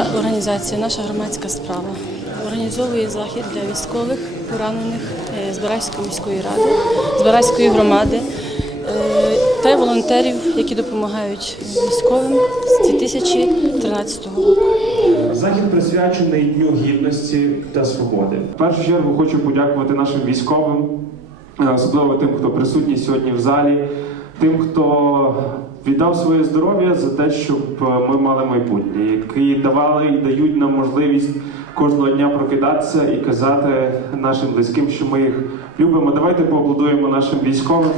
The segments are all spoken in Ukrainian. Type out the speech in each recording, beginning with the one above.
організація, наша громадська справа організовує захід для військових поранених е, з Барайської міської ради, з Барайської громади е, та волонтерів, які допомагають військовим з 2013 року. Захід присвячений Дню гідності та свободи. В першу чергу хочу подякувати нашим військовим, е, особливо тим, хто присутній сьогодні в залі, тим, хто віддав своє здоров'я за те, щоб е, ми мали майбутнє, які давали і дають нам можливість кожного дня прокидатися і казати нашим близьким, що ми їх любимо. Давайте поаплодуємо нашим військовим.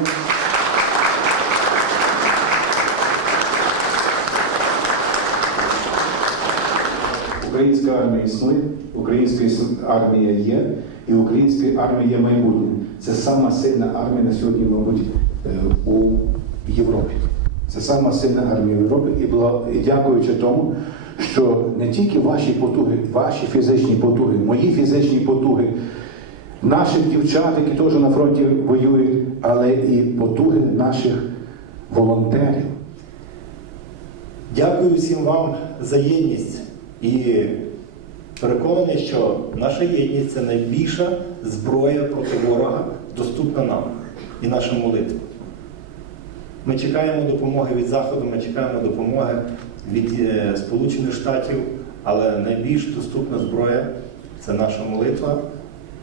Українська армія існує, українська армія є, і українська армія є майбутнє. Це сама сильна армія на сьогодні, мабуть, е, у Європі. Це сама сильна армія в Європі, і, була, і дякуючи тому, що не тільки ваші потуги, ваші фізичні потуги, мої фізичні потуги, наших дівчат, які теж на фронті воюють, але і потуги наших волонтерів. Дякую всім вам за єдність і переконаний, що наша єдність це найбільша зброя проти ворога, доступна нам і наша молитва. Ми чекаємо допомоги від Заходу, ми чекаємо допомоги від е, Сполучених Штатів, але найбільш доступна зброя це наша молитва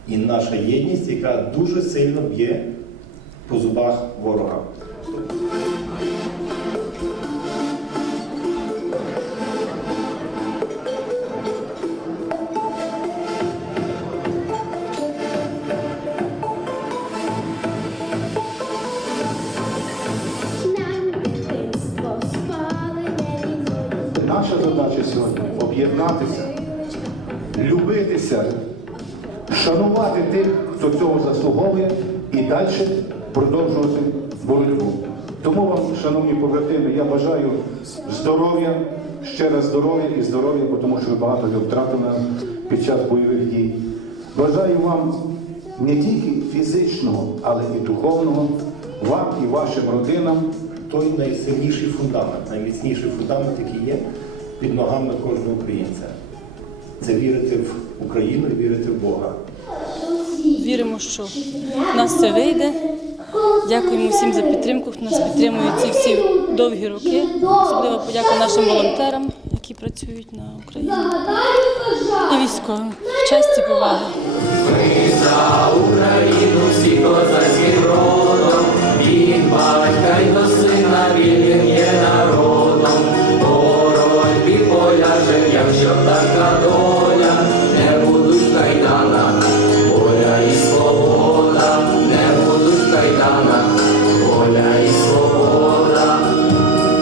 і наша єдність, яка дуже сильно б'є по зубах ворога. Наша задача сьогодні об'єднатися, любитися, шанувати тих, хто цього заслуговує, і далі продовжувати боротьбу. Тому вам, шановні побратими, я бажаю здоров'я, ще раз здоров'я і здоров'я, тому що ви багато його втратили під час бойових дій. Бажаю вам не тільки фізичного, але і духовного, вам і вашим родинам. Той найсильніший фундамент, найміцніший фундамент, який є під ногами кожного українця. Це вірити в Україну і вірити в Бога. Віримо, що в нас це вийде. Дякуємо всім за підтримку, хто нас підтримує ці всі довгі роки. Особливо подяка нашим волонтерам, які працюють на Україні. І військовим. Честь і повага.